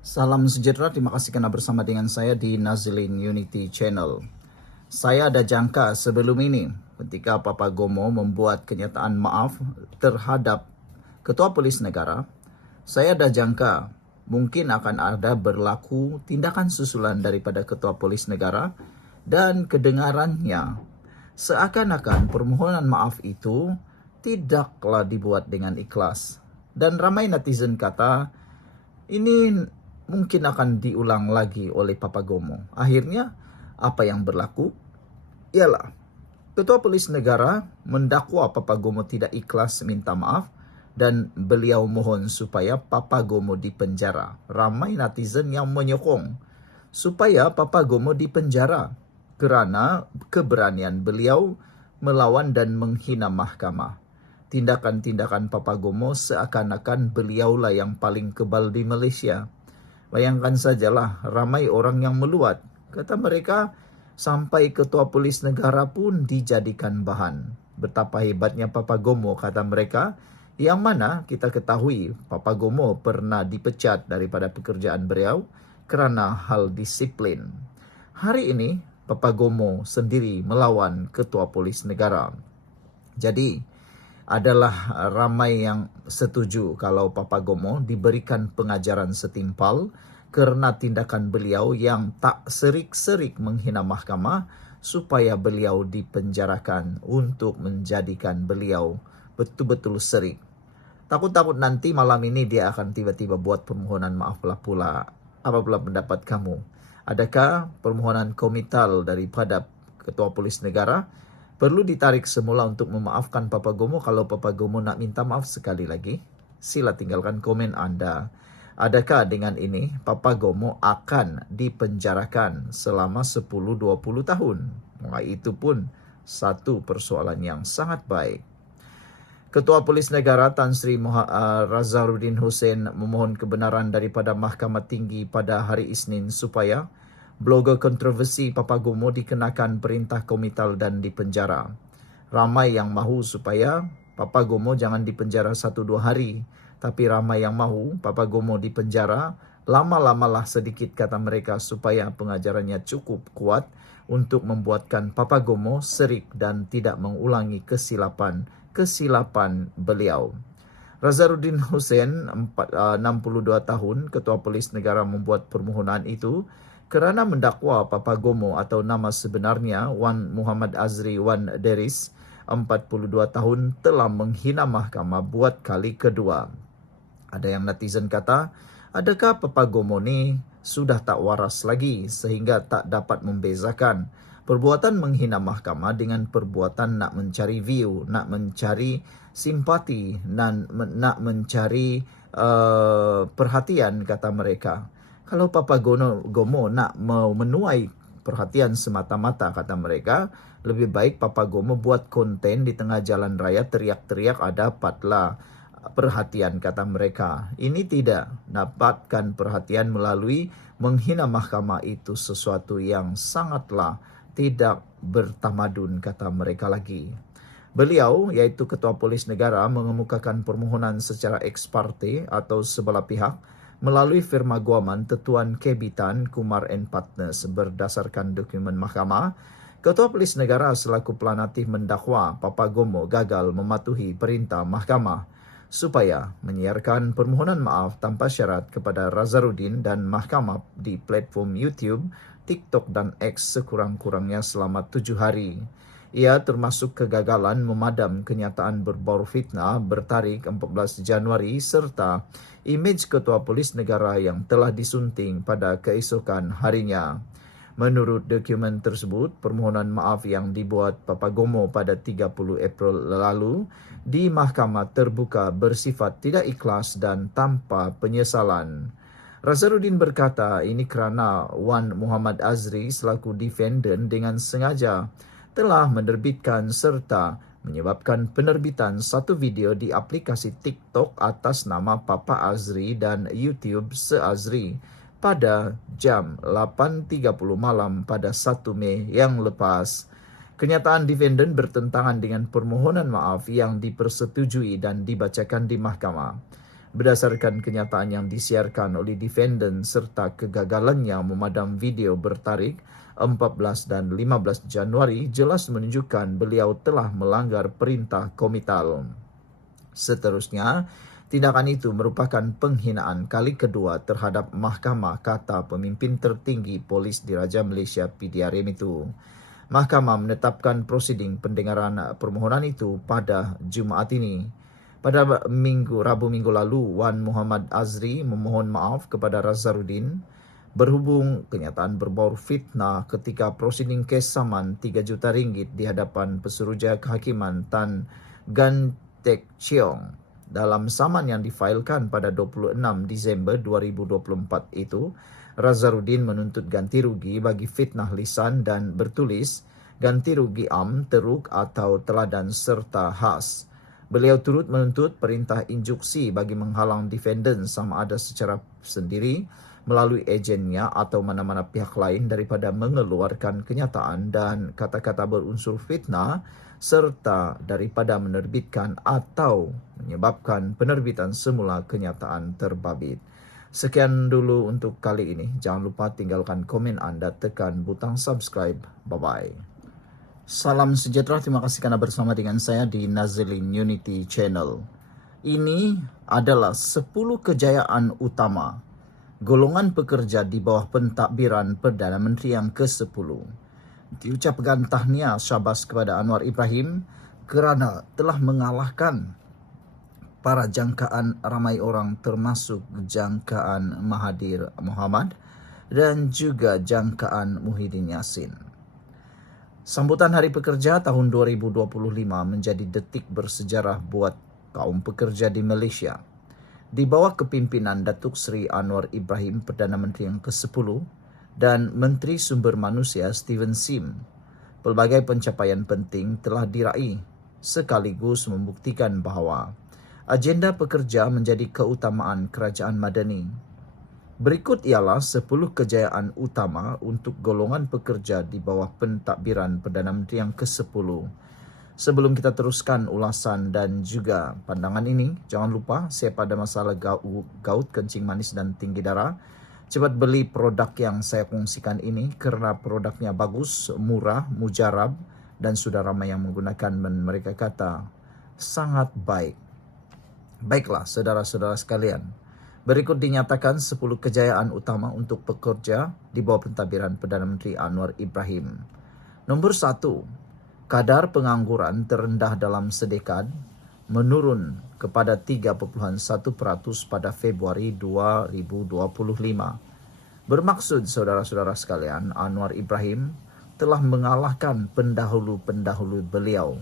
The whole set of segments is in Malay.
Salam sejahtera, terima kasih karena bersama dengan saya di Nazilin Unity Channel. Saya ada jangka sebelum ini ketika Papa Gomo membuat kenyataan maaf terhadap Ketua Polis Negara. Saya ada jangka mungkin akan ada berlaku tindakan susulan daripada Ketua Polis Negara dan kedengarannya seakan-akan permohonan maaf itu tidaklah dibuat dengan ikhlas. Dan ramai netizen kata ini mungkin akan diulang lagi oleh Papa Gomo. Akhirnya, apa yang berlaku? Ialah, Ketua Polis Negara mendakwa Papa Gomo tidak ikhlas minta maaf dan beliau mohon supaya Papa Gomo dipenjara. Ramai netizen yang menyokong supaya Papa Gomo dipenjara kerana keberanian beliau melawan dan menghina mahkamah. Tindakan-tindakan Papa Gomo seakan-akan beliaulah yang paling kebal di Malaysia. Bayangkan sajalah, ramai orang yang meluat. Kata mereka, sampai Ketua Polis Negara pun dijadikan bahan. Betapa hebatnya Papa Gomo, kata mereka, yang mana kita ketahui Papa Gomo pernah dipecat daripada pekerjaan beliau kerana hal disiplin. Hari ini, Papa Gomo sendiri melawan Ketua Polis Negara. Jadi, adalah ramai yang setuju kalau Papa Gomo diberikan pengajaran setimpal kerana tindakan beliau yang tak serik-serik menghina mahkamah supaya beliau dipenjarakan untuk menjadikan beliau betul-betul serik. Takut-takut nanti malam ini dia akan tiba-tiba buat permohonan maaf pula. Apa pula pendapat kamu? Adakah permohonan komital daripada Ketua Polis Negara perlu ditarik semula untuk memaafkan Papa Gomo? Kalau Papa Gomo nak minta maaf sekali lagi, sila tinggalkan komen anda. Adakah dengan ini Papa Gomo akan dipenjarakan selama 10-20 tahun? Itu pun satu persoalan yang sangat baik. Ketua Polis Negara Tan Sri Razaruddin Hussein memohon kebenaran daripada Mahkamah Tinggi pada hari Isnin supaya blogger kontroversi Papa Gomo dikenakan perintah komital dan dipenjara. Ramai yang mahu supaya Papa Gomo jangan dipenjara 1-2 hari. Tapi ramai yang mahu Papa Gomo dipenjara lama-lamalah sedikit, kata mereka, supaya pengajarannya cukup kuat untuk membuatkan Papa Gomo serik dan tidak mengulangi kesilapan beliau. Razaruddin Hussein, 62 tahun, Ketua Polis Negara membuat permohonan itu kerana mendakwa Papa Gomo atau nama sebenarnya Wan Muhammad Azri Wan Deris, 42 tahun, telah menghina mahkamah buat kali kedua. Ada yang netizen kata, adakah Papa Gomo ni sudah tak waras lagi sehingga tak dapat membezakan perbuatan menghina mahkamah dengan perbuatan nak mencari view, nak mencari simpati dan nak mencari perhatian, kata mereka. Kalau Papa Gomo nak menuai perhatian semata-mata, kata mereka, lebih baik Papa Gomo buat konten di tengah jalan raya teriak-teriak, dapatlah perhatian, kata mereka. Ini tidak dapatkan perhatian melalui menghina mahkamah, itu sesuatu yang sangatlah tidak bertamadun, kata mereka lagi. Beliau, iaitu Ketua Polis Negara, mengemukakan permohonan secara ex parte atau sebelah pihak melalui firma guaman Tetuan Kebitan Kumar and Partners. Berdasarkan dokumen mahkamah, Ketua Polis Negara selaku pelanatih mendakwa Papa Gomo gagal mematuhi perintah mahkamah supaya menyiarkan permohonan maaf tanpa syarat kepada Razaruddin dan mahkamah di platform YouTube, TikTok dan X sekurang-kurangnya selama 7 hari. Ia termasuk kegagalan memadam kenyataan berbau fitnah bertarikh 14 Januari serta imej Ketua Polis Negara yang telah disunting pada keesokan harinya. Menurut dokumen tersebut, permohonan maaf yang dibuat Papa Gomo pada 30 April lalu di mahkamah terbuka bersifat tidak ikhlas dan tanpa penyesalan. Razaruddin berkata ini kerana Wan Muhammad Azri selaku defendant dengan sengaja telah menerbitkan serta menyebabkan penerbitan satu video di aplikasi TikTok atas nama Papa Azri dan YouTube Se-Azri pada jam 8.30 malam pada 1 Mei yang lepas. Kenyataan defendant bertentangan dengan permohonan maaf yang dipersetujui dan dibacakan di mahkamah. Berdasarkan kenyataan yang disiarkan oleh defendant serta kegagalannya memadam video bertarikh 14 dan 15 Januari jelas menunjukkan beliau telah melanggar perintah komital. Seterusnya, tindakan itu merupakan penghinaan kali kedua terhadap mahkamah, kata pemimpin tertinggi polis Diraja Malaysia PDRM itu. Mahkamah menetapkan prosiding pendengaran permohonan itu pada Jumaat ini. Pada Rabu minggu lalu, Wan Muhammad Azri memohon maaf kepada Razarudin berhubung kenyataan berbau fitnah ketika prosiding kes saman 3 juta ringgit di hadapan Pesuruhjaya Kehakiman Tan Gan Teck Cheong. Dalam saman yang difailkan pada 26 Disember 2024 itu, Razarudin menuntut ganti rugi bagi fitnah lisan dan bertulis, ganti rugi am, teruk atau teladan serta khas. Beliau turut menuntut perintah injuksi bagi menghalang defendant sama ada secara sendiri melalui ejennya atau mana-mana pihak lain daripada mengeluarkan kenyataan dan kata-kata berunsur fitnah serta daripada menerbitkan atau menyebabkan penerbitan semula kenyataan terbabit. Sekian dulu untuk kali ini. Jangan lupa tinggalkan komen anda, tekan butang subscribe. Bye-bye. Salam sejahtera, terima kasih karena bersama dengan saya di Nazilin Unity Channel. Ini adalah 10 kejayaan utama golongan pekerja di bawah pentadbiran Perdana Menteri yang ke-10. Diucapkan tahniah syabas kepada Anwar Ibrahim kerana telah mengalahkan para jangkaan ramai orang termasuk jangkaan Mahathir Mohamad dan juga jangkaan Muhyiddin Yassin. Sambutan Hari Pekerja tahun 2025 menjadi detik bersejarah buat kaum pekerja di Malaysia. Di bawah kepimpinan Datuk Seri Anwar Ibrahim, Perdana Menteri yang ke-10 dan Menteri Sumber Manusia Steven Sim, pelbagai pencapaian penting telah diraih sekaligus membuktikan bahawa agenda pekerja menjadi keutamaan kerajaan Madani. Berikut ialah 10 kejayaan utama untuk golongan pekerja di bawah pentadbiran Perdana Menteri yang ke-10. Sebelum kita teruskan ulasan dan juga pandangan ini, jangan lupa siapa ada masalah gout, kencing manis dan tinggi darah, cepat beli produk yang saya kongsikan ini kerana produknya bagus, murah, mujarab dan sudah ramai yang menggunakan dan mereka kata sangat baik. Baiklah saudara-saudara sekalian. Berikut dinyatakan 10 kejayaan utama untuk pekerja di bawah pentadbiran Perdana Menteri Anwar Ibrahim. Nombor 1, kadar pengangguran terendah dalam sedekad menurun kepada 3.1% pada Februari 2025. Bermaksud saudara-saudara sekalian, Anwar Ibrahim telah mengalahkan pendahulu-pendahulu beliau.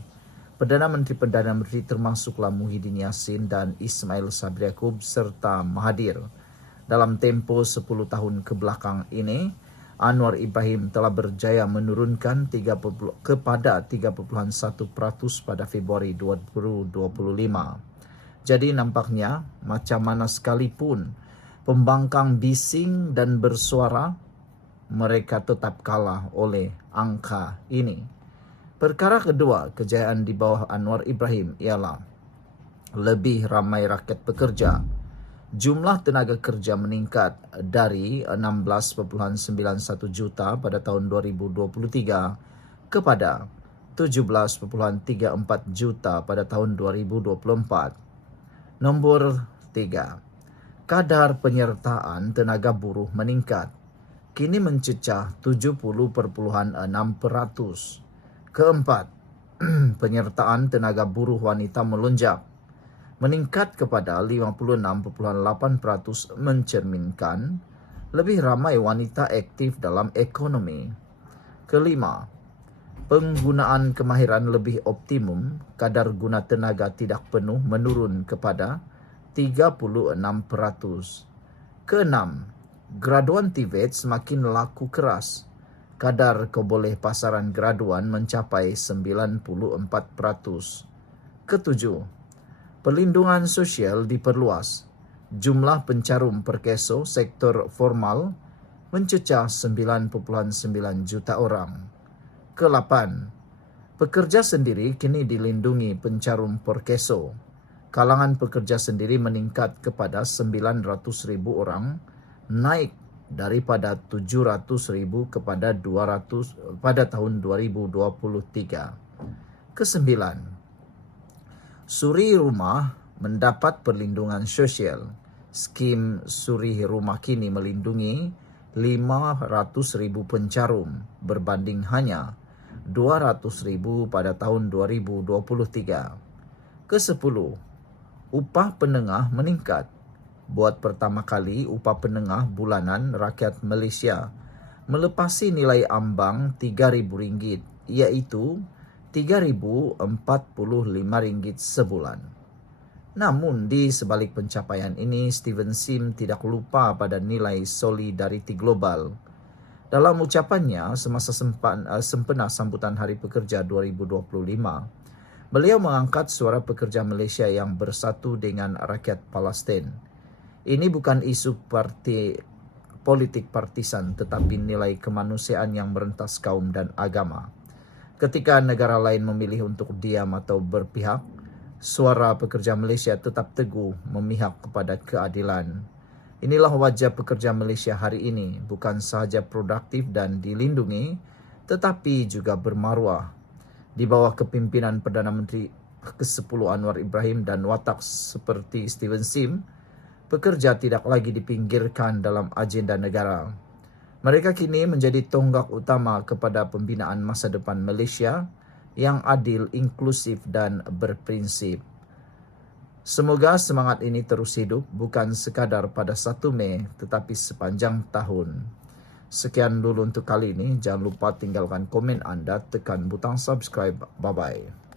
Perdana Menteri termasuklah Muhyiddin Yassin dan Ismail Sabri Yaakob serta Mahathir. Dalam tempoh 10 tahun kebelakang ini, Anwar Ibrahim telah berjaya menurunkan kepada 3.1% pada Februari 2025. Jadi nampaknya macam mana sekalipun pembangkang bising dan bersuara, mereka tetap kalah oleh angka ini. Perkara kedua, kejayaan di bawah Anwar Ibrahim ialah lebih ramai rakyat pekerja. Jumlah tenaga kerja meningkat dari 16.91 juta pada tahun 2023 kepada 17.34 juta pada tahun 2024. Nombor 3, kadar penyertaan tenaga buruh meningkat. Kini mencecah 70.6%. Keempat, penyertaan tenaga buruh wanita melonjak, meningkat kepada 56.8%, mencerminkan lebih ramai wanita aktif dalam ekonomi. Kelima, penggunaan kemahiran lebih optimum, kadar guna tenaga tidak penuh menurun kepada 36%. Keenam, graduan TVET semakin laku keras. Kadar keboleh pasaran graduan mencapai 94%. Ketujuh, perlindungan sosial diperluas. Jumlah pencarum perkeso sektor formal mencecah 9.9 juta orang. Kelapan, pekerja sendiri kini dilindungi pencarum perkeso. Kalangan pekerja sendiri meningkat kepada 900,000 orang, naik daripada 700,000 kepada 200 pada tahun 2023. Kesembilan, suri rumah mendapat perlindungan sosial. Skim suri rumah kini melindungi 500,000 pencarum berbanding hanya 200,000 pada tahun 2023. Kesepuluh, upah penengah meningkat. Buat pertama kali, upah penengah bulanan rakyat Malaysia melepasi nilai ambang RM3,000, iaitu RM3,045 sebulan. Namun, di sebalik pencapaian ini, Steven Sim tidak lupa pada nilai solidariti global. Dalam ucapannya semasa sempena sambutan Hari Pekerja 2025, beliau mengangkat suara pekerja Malaysia yang bersatu dengan rakyat Palestin. Ini bukan isu politik partisan, tetapi nilai kemanusiaan yang merentas kaum dan agama. Ketika negara lain memilih untuk diam atau berpihak, suara pekerja Malaysia tetap teguh memihak kepada keadilan. Inilah wajah pekerja Malaysia hari ini, bukan sahaja produktif dan dilindungi, tetapi juga bermaruah. Di bawah kepimpinan Perdana Menteri ke-10 Anwar Ibrahim dan watak seperti Steven Sim, pekerja tidak lagi dipinggirkan dalam agenda negara. Mereka kini menjadi tonggak utama kepada pembinaan masa depan Malaysia yang adil, inklusif dan berprinsip. Semoga semangat ini terus hidup, bukan sekadar pada 1 Mei tetapi sepanjang tahun. Sekian dulu untuk kali ini. Jangan lupa tinggalkan komen anda, tekan butang subscribe. Bye-bye.